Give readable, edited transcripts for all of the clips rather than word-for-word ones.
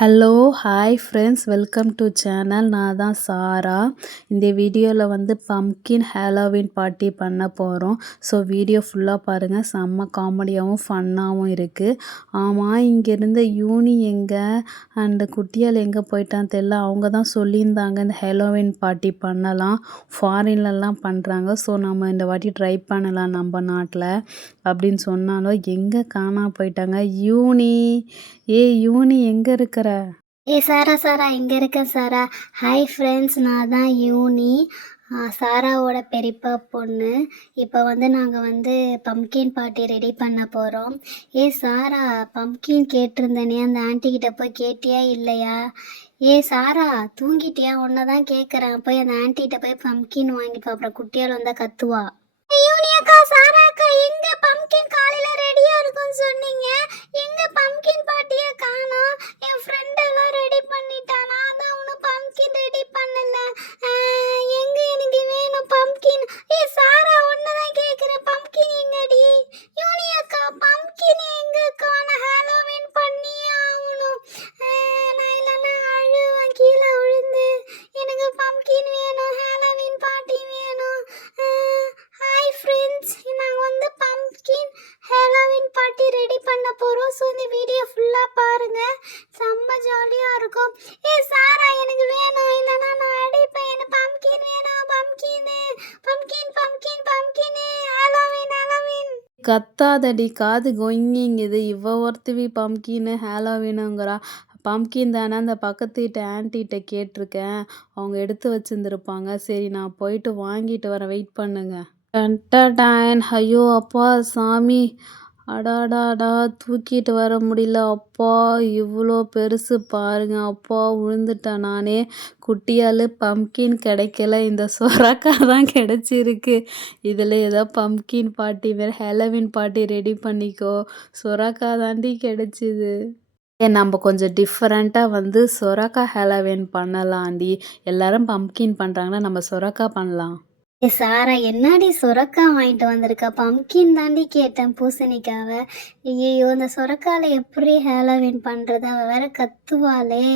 Hello, hi friends, welcome to channel. நான் தான் சாரா. இந்த வீடியோவில் வந்து பம்ப்கின் ஹாலோவீன் பார்ட்டி பண்ண போகிறோம். ஸோ வீடியோ ஃபுல்லாக பாருங்கள். செம்ம காமெடியாகவும் ஃபன்னாகவும் இருக்குது. ஆமாம், இங்கேருந்து யூனி எங்கே அண்டு குட்டியால் எங்கே போயிட்டான்னு தெரியல. அவங்க தான் சொல்லியிருந்தாங்க இந்த ஹாலோவீன் பார்ட்டி பண்ணலாம், ஃபாரின்லலாம் பண்ணுறாங்க. ஸோ நம்ம இந்த வாட்டி ட்ரை பண்ணலாம் நம்ம நாட்டில் அப்படின்னு சொன்னாலும் எங்கே காணாம போயிட்டாங்க. யூனி, யூனி எங்கே இருக்கிற? சாரா சாரா எங்கே இருக்க சாரா? ஹாய் ஃப்ரெண்ட்ஸ், நான் தான் யூனி, சாராவோட பெரியப்பா பொண்ணு. இப்போ வந்து நாங்கள் வந்து பம்ப்கின் பார்ட்டி ரெடி பண்ண போகிறோம். சாரா, பம்ப்கின் கேட்டிருந்தேனே, அந்த ஆன்ட்டிக்கிட்ட போய் கேட்டியா இல்லையா? சாரா, தூங்கிட்டியா? ஒன்றை தான் கேட்குறேன். போய் அந்த ஆன்ட்டிகிட்ட போய் பம்ப்கின் வாங்கிட்டு அப்புறம் குட்டியால் வந்தால் கத்துவா. யூனி அக்கா, சாரா அக்கா, எங்க பம்ப்கின் காலையில ரெடியா இருக்கும்னு சொன்னீங்க, எங்க பம்ப்கின் பார்ட்டியை காணோம்? என் ஃப்ரெண்ட் எல்லாம் ரெடி பண்ணிட்டானா, அதான் உனக்கு பம்ப்கின் ரெடி பண்ணல. எங்க எனக்கு வேணும் பம்ப்கின்? சாரா, ஒன்னதான் கேக்குறேன், பம்ப்கின் எங்கடி? யூனி அக்கா, பம்ப்கின் எங்க காண? ஹாலோவீன் பண்ணியே ஆகணும். நான் இல்லைன்னா அழுவேன் கீழே விழுந்து. எனக்கு பம்ப்கின் வேணும், ஹாலோவீன் பார்ட்டி வேணும். ஹாய் ஃப்ரெண்ட்ஸ், நாங்கள் வந்து பம்ப்கின் ஹாலோவீன் பார்ட்டி ரெடி பண்ண போகிறோம். ஸோ இந்த வீடியோ ஃபுல்லாக பாருங்கள், செம்ம ஜாலியாக இருக்கும். சாரா, எனக்கு வேணும், இல்லைனா நான் அடிப்பேன். எனக்கு பம்ப்கின் வேணும், pumpkin pumpkin pumpkin pumpkin Halloween Halloween. கத்தாதடி, காது கொங்கிங்குது. இவ ஒருத்தவி பம்ப்கின்னு ஹாலோவீனுங்கிறா. பம்ப்கின் தானே, அந்த பக்கத்து வீட்டு ஆன்ட்டிகிட்ட கேட்டிருக்கேன், அவங்க எடுத்து வச்சுருந்துருப்பாங்க. சரி, நான் போயிட்டு வாங்கிட்டு வரேன், வெயிட் பண்ணுங்க. டன்டடான். ஐயோ அப்பா சாமி, அடாடாடா, தூக்கிட்டு வர முடியல. அப்பா, இவ்வளோ பெருசு பாருங்க. அப்பா, விழுந்துட்டேன் நானே. குட்டியால் பம்ப்கின் கிடைக்கல, இந்த சொரக்கா தான் கிடைச்சிருக்கு. இதில் ஏதோ பம்ப்கின் பார்ட்டி வேறு, ஹாலோவீன் பார்ட்டி ரெடி பண்ணிக்கோ. சொரக்கா தாண்டி கிடைச்சிது. நம்ம கொஞ்சம் டிஃப்ரெண்ட்டாக வந்து சொரக்கா ஹாலோவீன் பண்ணலாம்டி. எல்லாரும் பம்ப்கின் பண்ணுறாங்கன்னா நம்ம சொரக்கா பண்ணலாம். சாரா, என்னடி சொரக்கா வாங்கிட்டு வந்திருக்கா? பம்ப்கின் தாண்டி கேட்டேன், பூசணிக்காவை. ஐயோ, இந்த சொரக்கால எப்படி ஹாலோவீன் பண்ணுறது? அவள் வேற கத்துவாளே.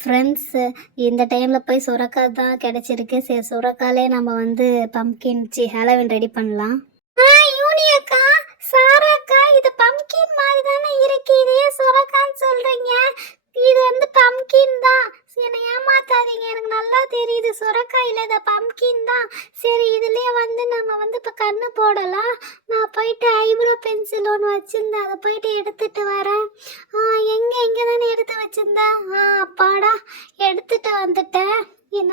ஃப்ரெண்ட்ஸு, இந்த டைமில் போய் சொரக்கா தான் கிடச்சிருக்கு. சரி, சொரக்காலே நம்ம வந்து பம்ப்கின் ஹாலோவீன் ரெடி பண்ணலாம். யூனி அக்கா, சாரா அக்கா, இது பம்ப்கின் மாதிரி தானே இருக்கு, இதையே சொரக்கான்னு சொல்கிறீங்க? இது வந்து பம்ப்கின் தான். என்னை ஏமாத்தாதீங்க, எனக்கு நல்லா தெரியுது சொரக்காயில் இதை பம்ப்கின் தான். சரி, இதுலேயே வந்து நம்ம வந்து இப்போ கண்ணு போடலாம். நான் போயிட்டு ஐப்ரோ பென்சில் ஒன்று வச்சுருந்தேன், அதை போயிட்டு எடுத்துகிட்டு வரேன். எங்கே தானே எடுத்து வச்சுருந்தேன். அப்பாடா, எடுத்துகிட்டு வந்துட்டேன்.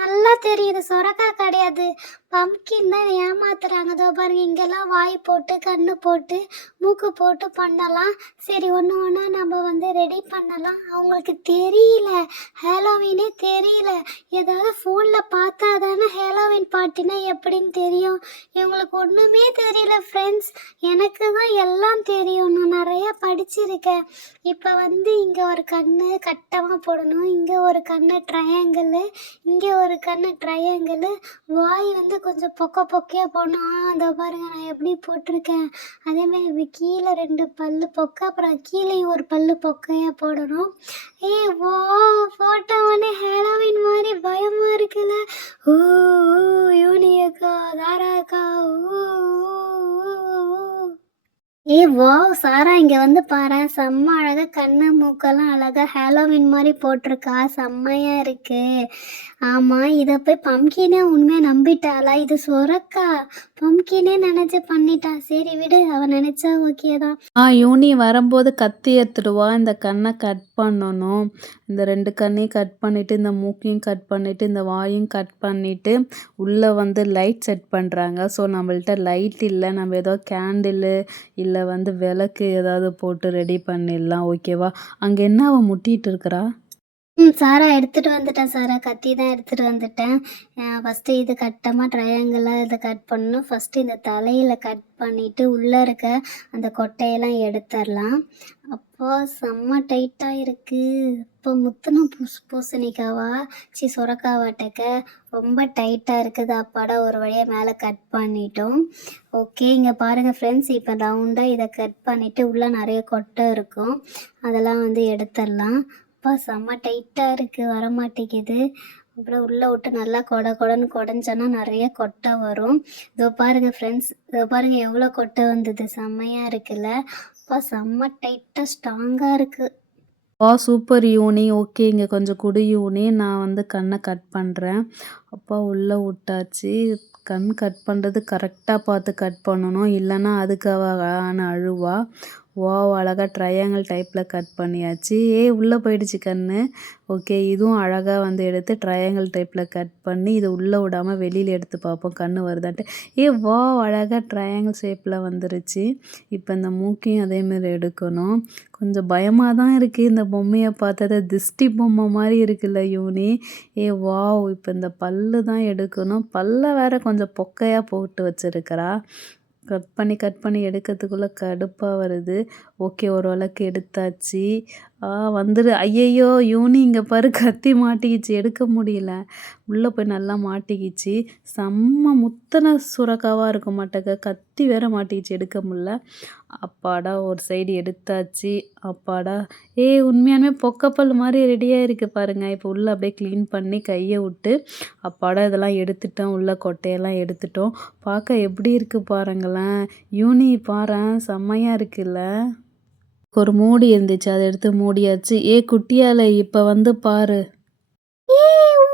நல்லா தெரியுது சொரக்கா கிடையாது, பம்ப்கின் தான் ஏமாத்துறாங்க. அதோ பாருங்க, இங்கெல்லாம் வாய் போட்டு கண்ணு போட்டு மூக்கு போட்டு பண்ணலாம். சரி, ஒன்று ஒன்றா நம்ம வந்து ரெடி பண்ணலாம். அவங்களுக்கு தெரியல, ஹாலோவீனே தெரியல. ஏதாவது ஃபோனில் பார்த்தா தானே ஹாலோவீன் பார்ட்டினா எப்படின்னு தெரியும். இவங்களுக்கு ஒன்றுமே தெரியல ஃப்ரெண்ட்ஸ். எனக்கு தான் எல்லாம் தெரியும், நான் நிறையா படிச்சிருக்கேன். இப்போ வந்து இங்கே ஒரு கண்ணு கட்டமாக போடணும், இங்கே ஒரு கண்ணு ட்ரையாங்கிள், இங்கே ஒரு கண்ணு ட்ரையாங்கிள், வாய் வந்து கொஞ்சம் பொக்கையாக போடணும். அந்த பாருங்க, நான் எப்படி போட்டிருக்கேன். அதேமாதிரி கீழே 2 பல்லு பொக்கை, அப்புறம் கீழேயும் ஒரு பல்லு பொக்கையாக போடணும். வா, போட்ட உடனே ஹாலோவீன் மாதிரி பயமாக இருக்குல்ல. ஊ யூனி அக்கா, தாரா அக்கா, ஊ. வாவ் சாரா, இங்கே வந்து பாரு, செம்ம அழகாக கண்ணு மூக்கெல்லாம் அழகாக ஹாலோவீன் மாதிரி போட்டிருக்கா, செம்மையாக இருக்கு. ஆமாம், இதை போய் பம்ப்கினே உண்மையாக நம்பிட்டாளா? இது சொரக்கா, பம்ப்கினே நினச்சி பண்ணிட்டா. சரி விடு, அவன் நினச்சா ஓகே தான். யூனி வரும்போது கத்தி எடுத்துடுவா. இந்த கண்ணை கட் பண்ணணும். இந்த 2 கண்ணையும் கட் பண்ணிவிட்டு, இந்த மூக்கையும் கட் பண்ணிவிட்டு, இந்த வாயும் கட் பண்ணிவிட்டு, உள்ளே வந்து லைட் செட் பண்ணுறாங்க. ஸோ நம்மள்ட்ட லைட் இல்லை, நம்ம ஏதோ கேண்டிலு இல்லை வந்து விளக்கு ஏதாவது போட்டு ரெடி பண்ணிடலாம். ஓகேவா? அங்கே என்ன அவன் முட்டிகிட்டு இருக்கிறா? சாரா, எடுத்துகிட்டு வந்துட்டேன் சாரா, கத்தி தான் எடுத்துகிட்டு வந்துட்டேன். ஃபஸ்ட்டு இது கட்டமாக ட்ரையாங்கிளாக இதை கட் பண்ணணும். ஃபஸ்ட்டு இந்த தலையில் கட் பண்ணிவிட்டு உள்ளே இருக்க அந்த கொட்டையெல்லாம் எடுத்துடலாம். அப்போ செம்ம டைட்டாக இருக்குது. இப்போ முத்துன பூசணிக்காவா, சொரக்காவாட்டக்க ரொம்ப டைட்டாக இருக்குது. அப்பாடா, ஒரு வழியாக மேலே கட் பண்ணிட்டோம். ஓகே, இங்கே பாருங்கள் ஃப்ரெண்ட்ஸ், இப்போ ரவுண்டாக இதை கட் பண்ணிவிட்டு உள்ளே நிறைய கொட்டை இருக்கும், அதெல்லாம் வந்து எடுத்துடலாம். அப்பா செம்ம டைட்டாக இருக்குது, வரமாட்டேங்குது. அப்புறம் உள்ளே விட்டு நல்லா கொடன்னு கொடைஞ்சோன்னா நிறைய கொட்டை வரும். இதோ பாருங்கள் ஃப்ரெண்ட்ஸ், இதோ பாருங்கள் எவ்வளோ கொட்டை வந்தது, செம்மையாக இருக்குல்ல. அப்பா செம்ம டைட்டாக ஸ்ட்ராங்காக இருக்குது. சூப்பர் யூனி. ஓகே, இங்கே கொஞ்சம் குடு யூனி. நான் வந்து கண்ணை கட் பண்ணுறேன். அப்பா உள்ளே விட்டாச்சு. கண் கட் பண்ணுறது கரெக்டாக பார்த்து கட் பண்ணணும், இல்லைன்னா அதுக்கு அழுவா. அழகாக ட்ரையாங்கிள் டைப்பில் கட் பண்ணியாச்சு. உள்ளே போயிடுச்சு கண்ணு. ஓகே, இதுவும் அழகாக வந்து எடுத்து ட்ரையாங்கிள் டைப்பில் கட் பண்ணி இது உள்ளே விடாமல் வெளியில் எடுத்து பார்ப்போம் கண்ணு வருதான்ட்டு. அழகாக ட்ரையாங்கிள் ஷேப்பில் வந்துருச்சு. இப்போ இந்த மூக்கையும் அதேமாரி எடுக்கணும். கொஞ்சம் பயமாக தான் இருக்குது இந்த பொம்மையை பார்த்தது. திஷ்டி பொம்மை மாதிரி இருக்குல்ல யூனி. இப்போ இந்த பல்லு தான் எடுக்கணும். பல்லை வேற கொஞ்சம் பொக்கையாக போட்டு வச்சுருக்கிறா. கட் பண்ணி எடுக்கிறதுக்குள்ளே கடுப்பாக வருது. ஓகே, ஓரளவுக்கு எடுத்தாச்சு. வந்துடு. ஐயையோ யூனி, இங்கே பாரு கத்தி மாட்டிக்கிச்சு, எடுக்க முடியல. உள்ளே போய் நல்லா மாட்டிக்கிச்சு. செம்ம முத்தன சுரக்காவாக இருக்க மாட்டேங்க, கத்தி வேற மாட்டிக்கிச்சு, எடுக்க முடியல. அப்பாடா, ஒரு சைடு எடுத்தாச்சு. அப்பாடா. உண்மையாலுமே பொக்கப்பல் மாதிரி ரெடியாக இருக்குது பாருங்க. இப்போ உள்ளே அப்படியே க்ளீன் பண்ணி கையை விட்டு அப்பாடா இதெல்லாம் எடுத்துட்டோம். உள்ள கொட்டையெல்லாம் எடுத்துட்டோம். பார்க்க எப்படி இருக்குது பாருங்களேன். யூனி பாரேன், செம்மையாக இருக்குல்ல. ஒரு மூடி இருந்துச்சு, அதை எடுத்து மூடியாச்சு. குட்டியால இப்போ வந்து பாரு.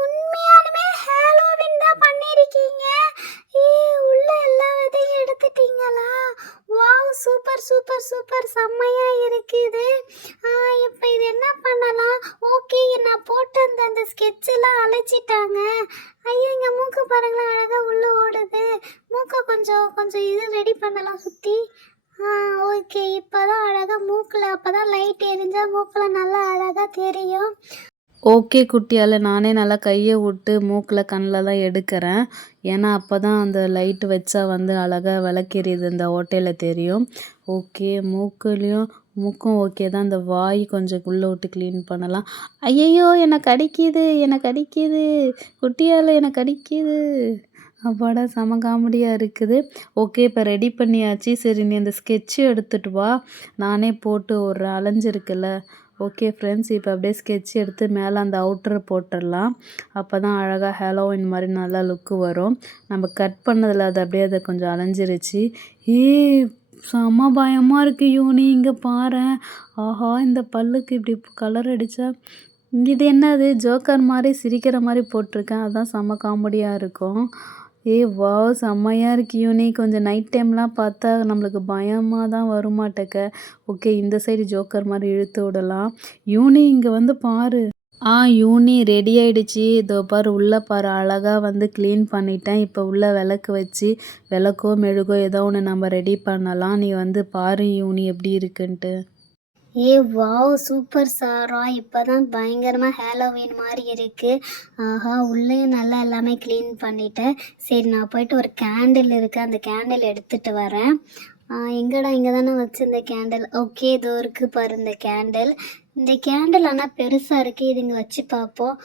உண்மையாலுமே ஹாலோவின் தான் பண்ணிருக்கீங்க. உள்ள எல்லா விதையும் எடுத்துட்டீங்களா? வாவ், சூப்பர் சூப்பர் சூப்பர், செம்மையா இருக்குது. இப்போ இது என்ன பண்ணலாம்? ஓகே, நான் போட்டு அந்த ஸ்கெட்ச் எல்லாம் அழைச்சிட்டாங்க. ஐயோ, இங்க மூக்கு பாருங்களேன், அழகா உள்ள ஓடுது. மூக்கை கொஞ்சம் கொஞ்சம் இது ரெடி பண்ணலாம் சுத்தி. ஓகே, இப்போதான் அழகாக மூக்கில், அப்போ தான் லைட் எரிஞ்சா மூக்கில் நல்லா அழகாக தெரியும். ஓகே குட்டியால், நானே நல்லா கையை விட்டு மூக்கில் கண்ணிலலாம் எடுக்கிறேன். ஏன்னா அப்போ தான் அந்த லைட்டு வச்சா வந்து அழகாக விளக்கெரியுது, இந்த ஓட்டையில் தெரியும். ஓகே, மூக்கும் ஓகே தான். இந்த வாய் கொஞ்சம் உள்ளே விட்டு க்ளீன் பண்ணலாம். ஐயையோ, என்னை கடிக்குது குட்டியால், என்னை கடிக்குது. அப்பாடா, செம காமெடியாக இருக்குது. ஓகே, இப்போ ரெடி பண்ணியாச்சு. சரி, நீ அந்த ஸ்கெட்சு எடுத்துகிட்டு வா, நானே போட்டு ஒரு அலைஞ்சிருக்குல்ல. ஓகே ஃப்ரெண்ட்ஸ், இப்போ அப்படியே ஸ்கெட்ச் எடுத்து மேலே அந்த அவுட்டரை போட்டுடலாம். அப்போ தான் அழகாக ஹாலோவின் மாதிரி நல்லா லுக்கு வரும். நம்ம கட் பண்ணதில் அது அப்படியே அதை கொஞ்சம் அலைஞ்சிருச்சு. செம பயமாக இருக்குது யூனி, இங்கே பாரேன். ஆஹா, இந்த பல்லுக்கு இப்படி கலர் அடித்தா. இது என்னது, ஜோக்கர் மாதிரி சிரிக்கிற மாதிரி போட்டிருக்கேன். அதுதான் செம காமெடியாக இருக்கும். வாவ், செம்மையாக இருக்குது யூனி. கொஞ்சம் நைட் டைம்லாம் பார்த்தா நம்மளுக்கு பயமாக தான் வருமாட்டக்க. ஓகே, இந்த சைடு ஜோக்கர் மாதிரி இழுத்து விடலாம். யூனி, இங்கே வந்து பாரு. யூனி ரெடி ஆகிடுச்சி. இதோ பாரு, உள்ளே பாரு, அழகாக வந்து க்ளீன் பண்ணிட்டேன். இப்போ உள்ளே விளக்கு வச்சு விளக்கோ மெழுகோ ஏதோ ஒன்று நம்ம ரெடி பண்ணலாம். நீ வந்து பாரு யூனி எப்படி இருக்குன்ட்டு. வாவ், சூப்பர் சாரா, இப்போ தான் பயங்கரமாக ஹாலோவீன் மாதிரி இருக்குது. ஆஹா, உள்ளேயும் நல்லா எல்லாமே க்ளீன் பண்ணிட்டேன். சரி, நான் போயிட்டு ஒரு கேண்டில் இருக்குது, அந்த கேண்டில் எடுத்துகிட்டு வரேன். எங்கடா, இங்கே தானே வச்சுருந்த கேண்டில். ஓகே, இதோ இருக்குது பாரு இந்த கேண்டில். இந்த கேண்டில் ஆனால் பெருசாக இருக்குது, இது இங்கே வச்சு பார்ப்போம்.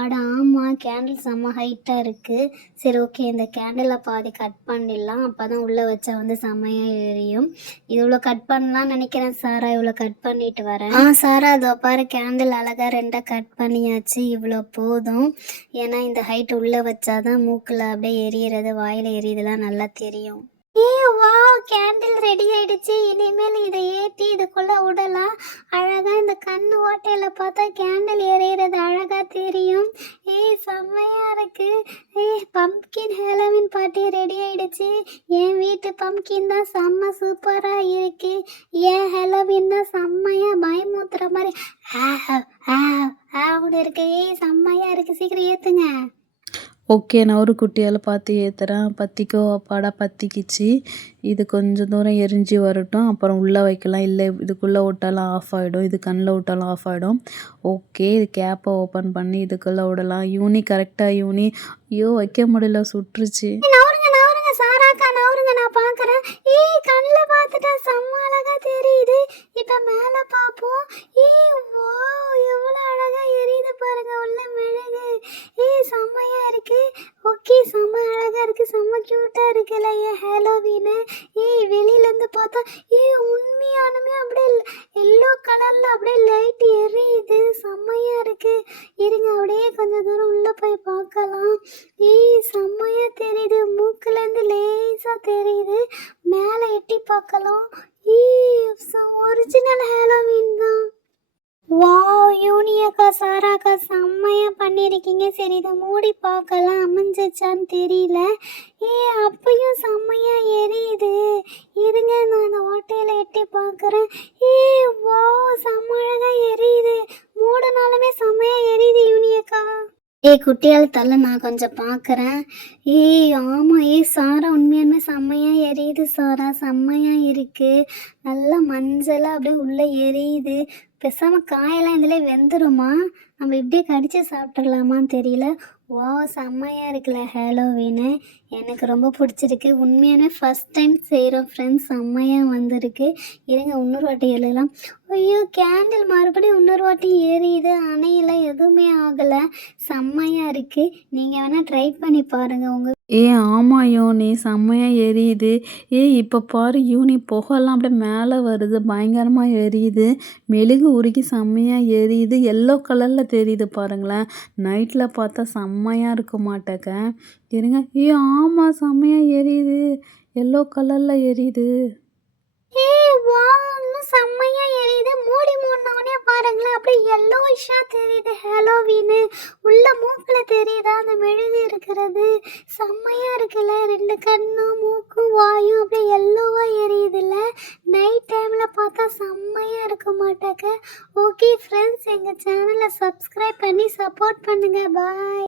ஆமாம், கேண்டில் செம்ம ஹைட்டாக இருக்குது. சரி, ஓகே, இந்த கேண்டிலை பாதி கட் பண்ணிடலாம். அப்போ தான் உள்ளே வச்சா வந்து செம்மையாக எரியும். இது இவ்வளோ கட் பண்ணலாம்னு நினைக்கிறேன் சாரா. இவ்வளோ கட் பண்ணிட்டு வரேன். சாரா, அதோ பாரு, கேண்டில் அழகாக ரெண்டாக கட் பண்ணியாச்சு. இவ்வளோ போதும். ஏன்னா இந்த ஹைட் உள்ளே வச்சாதான் மூக்கில் அப்படியே எரியிறது, வாயில் எரியுதுலாம் நல்லா தெரியும். வாவ், கேண்டில் ரெடி ஆயிடுச்சு. இனிமேல் இதை ஏற்றி இதுக்குள்ளே விடலாம். அழகாக இந்த கண்ணு ஓட்டையில் பார்த்தா கேண்டில் எரியிறது அழகாக தெரியும். செம்மையாக இருக்குது. பம்ப்கின் ஹாலோவின் பார்ட்டி ரெடி ஆயிடுச்சு. என் வீட்டு பம்ப்கின் தான் செம்ம சூப்பராக இருக்குது. ஏன் ஹாலோவின் தான் செம்மையாக பயமுத்துற மாதிரி அப்படி இருக்கு. செம்மையாக இருக்குது. சீக்கிரம் ஏற்றுங்க. ஓகே, நான் ஒரு குட்டியால் பார்த்து ஏற்றுறேன். பற்றிக்கோ. அப்பாடா, பற்றிக்கிச்சு. இது கொஞ்சம் தூரம் எரிஞ்சு வரட்டும், அப்புறம் உள்ளே வைக்கலாம். இல்லை, இதுக்குள்ளே விட்டாலும் ஆஃப் ஆகிடும், இது கண்ணில் விட்டாலும் ஆஃப் ஆகிடும். ஓகே, இது கேப்பை ஓப்பன் பண்ணி இதுக்குள்ளே விடலாம். யூனி கரெக்டாக யூனி. ஐயோ, வைக்க முடியல, சுட்டுருச்சு. சாராக்கா, நவருங்க, நான் பார்க்குறேன். கண்ணில் பார்த்துட்டா செம்ம அழகாக தெரியுது. இப்போ மேலே பார்ப்போம். வாவ், எவ்வளோ அழகாக எரியுது பாருங்க உள்ள மெழுகு. செம்மையாக இருக்குது. ஓகே, செம்ம அழகாக இருக்குது, செம்ம க்யூட்டாக இருக்குல்ல ஏன் ஹாலோவீனு. வெளியிலேருந்து பார்த்தா உண்மையானுமே அப்படியே எல்லோ கலரில் அப்படியே லைட் எரியுது. செம்ம இருங்க அப்படியே கொஞ்சம் தூரம் உள்ளே போய் பார்க்கலாம். ஏய் செம்மையாக தெரியுது, மூக்குலேருந்து லேசாக தெரியுது. மேலே எட்டி பார்க்கலாம். ஏய் ஒரிஜினல் ஹாலோவீன் தான். வாவ்! யூனி அக்கா, சாரா அக்கா செம்மையாக பண்ணியிருக்கீங்க. சரி இதை மூடி பார்க்கலாம், அமைஞ்சிச்சான்னு தெரியல. அப்பயும் செம்மையாக எரியுது. இருங்க நான் அந்த ஓட்டையில் எட்டி பார்க்குறேன். வாவ்! செம்ம அழகாக எரியுது. மூடனாலுமே செம்மையாக எரியுது யூனி அக்கா. குட்டியால் தள்ள நான் கொஞ்சம் பார்க்குறேன். ஆமாம். சாரா உண்மையாலுமே செம்மையாக எரியுது சாரா, செம்மையாக இருக்குது. நல்லா மஞ்சளாக அப்படியே உள்ளே எரியுது. பேசாமல் காயெல்லாம் இதில் வெந்துருமா? நம்ம இப்படியே கடிச்சு சாப்பிட்றலாமான்னு தெரியல. செம்மையாக இருக்குல்ல ஹாலோவீனு. எனக்கு ரொம்ப பிடிச்சிருக்கு. உண்மையாலுமே ஃபஸ்ட் டைம் செய்கிறோம் ஃப்ரெண்ட்ஸ், செம்மையாக வந்திருக்கு. இருங்க இன்னொரு வாட்டி எழுதலாம். ஐயோ கேண்டில் மறுபடியும் இன்னொரு வாட்டி எரியுது, அணையில் எதுவுமே ஆகலை. செம்மையாக இருக்குது. நீங்கள் வேணால் ட்ரை பண்ணி பாருங்கள் உங்கள். ஆமாம் யோனி, செம்மையாக எரியுது. இப்போ பாரு யூனி, புகைலாம் அப்படியே மேலே வருது, பயங்கரமாக எரியுது. மெழுகு உருகி செம்மையாக எரியுது. எல்லோ கலரில் தெரியுது பாருங்களேன். நைட்டில் பார்த்தா செம்மையாக இருக்க மாட்டேக்க. இருங்க. ஆமாம், செம்மையாக எரியுது, எல்லோ கலரில் எரியுது. இன்னும் செம்மையா எரியுது. மூடி மூடினோடனே பாருங்களேன், அப்படியே yellowish-ஆ தெரியுது ஹாலோவீனு. உள்ள மூக்கில் தெரியுதா அந்த மெழுகு இருக்கிறது? செம்மையா இருக்குல்ல. 2 கண்ணும் மூக்கும் வாயும் அப்படியே எல்லோவாக எரியுதுல்ல. நைட் டைமில் பார்த்தா செம்மையாக இருக்க மாட்டாக்க. ஓகே ஃப்ரெண்ட்ஸ், எங்கள் சேனலை சப்ஸ்கிரைப் பண்ணி சப்போர்ட் பண்ணுங்கள். பாய்.